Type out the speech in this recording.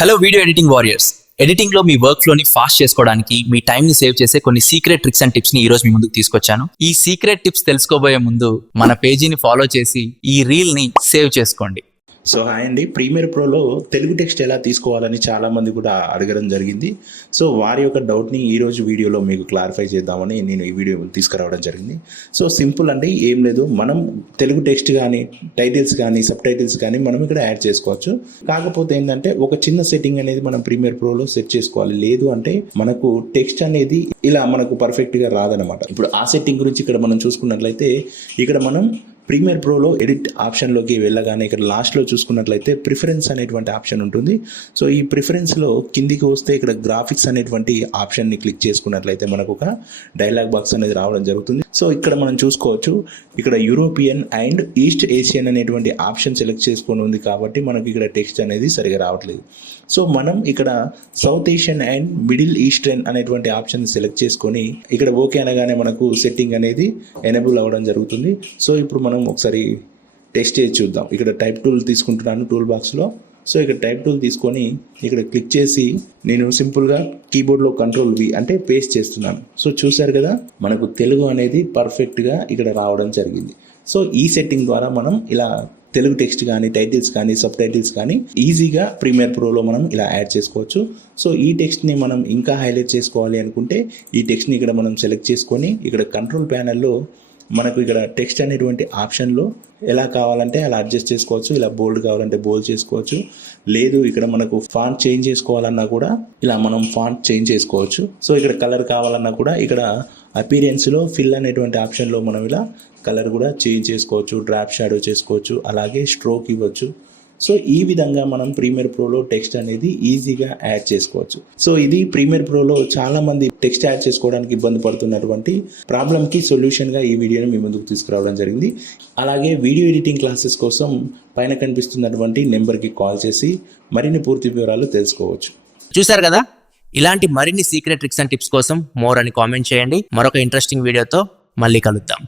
Hello video editing warriors. Editing లో మీ work ఫ్లోని fast చేసుకోవడానికి, మీ time ని సేవ్ చేసే కొన్ని సీక్రెట్ ట్రిక్స్ అండ్ టిప్స్ ని ఈ రోజు మీ ముందుకు తీసుకొచ్చాను. ఈ సీక్రెట్ టిప్స్ తెలుసుకోబోయే ముందు మన పేజీని ఫాలో చేసి ఈ రీల్ ని సేవ్ చేసుకోండి. సో హాయ్ అండి, ప్రీమియర్ ప్రోలో తెలుగు టెక్స్ట్ ఎలా తీసుకోవాలని చాలామంది కూడా అడగడం జరిగింది. సో వారి యొక్క డౌట్ని ఈరోజు వీడియోలో మీకు క్లారిఫై చేద్దామని నేను ఈ వీడియో తీసుకురావడం జరిగింది. సో సింపుల్ అండి, ఏం లేదు, మనం తెలుగు టెక్స్ట్ కానీ టైటిల్స్ కానీ సబ్ టైటిల్స్ కానీ మనం ఇక్కడ యాడ్ చేసుకోవచ్చు. కాకపోతే ఏంటంటే ఒక చిన్న సెట్టింగ్ అనేది మనం ప్రీమియర్ ప్రోలో సెట్ చేసుకోవాలి. లేదు అంటే మనకు టెక్స్ట్ అనేది ఇలా మనకు పర్ఫెక్ట్గా రాదనమాట. ఇప్పుడు ఆ సెట్టింగ్ గురించి ఇక్కడ మనం చూసుకున్నట్లయితే, ఇక్కడ మనం ప్రీమియర్ ప్రోలో ఎడిట్ ఆప్షన్లోకి వెళ్ళగానే ఇక్కడ లాస్ట్లో చూసుకున్నట్లయితే ప్రిఫరెన్స్ అనేటువంటి ఆప్షన్ ఉంటుంది. సో ఈ ప్రిఫరెన్స్లో కిందికి వస్తే ఇక్కడ గ్రాఫిక్స్ అనేటువంటి ఆప్షన్ని క్లిక్ చేసుకున్నట్లయితే మనకు ఒక డైలాగ్ బాక్స్ అనేది రావడం జరుగుతుంది. సో ఇక్కడ మనం చూసుకోవచ్చు, ఇక్కడ యూరోపియన్ అండ్ ఈస్ట్ ఏషియన్ అనేటువంటి ఆప్షన్ సెలెక్ట్ చేసుకొని ఉంది కాబట్టి మనకి ఇక్కడ టెక్స్ట్ అనేది సరిగా రావట్లేదు. సో మనం ఇక్కడ south Asian and middle eastern అనేటువంటి ఆప్షన్ సెలెక్ట్ చేసుకొని ఇక్కడ ఓకే అనగానే మనకు సెట్టింగ్ అనేది ఎనేబుల్ అవ్వడం జరుగుతుంది. సో ఇప్పుడు మనం ఒకసారి టెస్ట్ చేసి చూద్దాం. ఇక్కడ టైప్ టూల్ తీసుకుంటున్నాను టూల్ బాక్స్లో. సో ఇక్కడ టైప్ టూల్ తీసుకొని ఇక్కడ క్లిక్ చేసి నేను సింపుల్గా కీబోర్డ్లో Ctrl+V అంటే పేస్ట్ చేస్తున్నాను. సో చూసారు కదా, మనకు తెలుగు అనేది పర్ఫెక్ట్గా ఇక్కడ రావడం జరిగింది. సో ఈ సెట్టింగ్ ద్వారా మనం ఇలా తెలుగు టెక్స్ట్ కానీ టైటిల్స్ కానీ సబ్ టైటిల్స్ కానీ ఈజీగా ప్రీమియర్ ప్రోలో మనం ఇలా యాడ్ చేసుకోవచ్చు. సో ఈ టెక్స్ట్ని మనం ఇంకా హైలైట్ చేసుకోవాలి అనుకుంటే ఈ టెక్స్ట్ని ఇక్కడ మనం సెలెక్ట్ చేసుకొని ఇక్కడ కంట్రోల్ ప్యానల్లో మనకు ఇక్కడ టెక్స్ట్ అనేటువంటి ఆప్షన్లో ఎలా కావాలంటే అలా అడ్జస్ట్ చేసుకోవచ్చు. ఇలా బోల్డ్ కావాలంటే బోల్డ్ చేసుకోవచ్చు. లేదు ఇక్కడ మనకు ఫాంట్ చేంజ్ చేసుకోవాలన్నా కూడా ఇలా మనం ఫాంట్ చేంజ్ చేసుకోవచ్చు. సో ఇక్కడ కలర్ కావాలన్నా కూడా ఇక్కడ అపీరియన్స్లో ఫిల్ అనేటువంటి ఆప్షన్లో మనం ఇలా కలర్ కూడా చేంజ్ చేసుకోవచ్చు, డ్రాప్ షాడో చేసుకోవచ్చు, అలాగే స్ట్రోక్ ఇవ్వచ్చు. సో ఈ విధంగా మనం ప్రీమియర్ ప్రోలో టెక్స్ట్ అనేది ఈజీగా యాడ్ చేసుకోవచ్చు. సో ఇది ప్రీమియర్ ప్రోలో చాలామంది టెక్స్ట్ యాడ్ చేసుకోవడానికి ఇబ్బంది పడుతున్నటువంటి ప్రాబ్లమ్కి సొల్యూషన్గా ఈ వీడియోని మీ ముందుకు తీసుకురావడం జరిగింది. అలాగే వీడియో ఎడిటింగ్ క్లాసెస్ కోసం పైన కనిపిస్తున్నటువంటి నెంబర్కి కాల్ చేసి మరిన్ని పూర్తి వివరాలు తెలుసుకోవచ్చు. చూసారు కదా, ఇలాంటి మరిన్ని సీక్రెట్ ట్రిక్స్ అండ్ టిప్స్ కోసం మోర్ అని కామెంట్ చేయండి. మరొక ఇంట్రెస్టింగ్ వీడియోతో మళ్ళీ కలుద్దాం.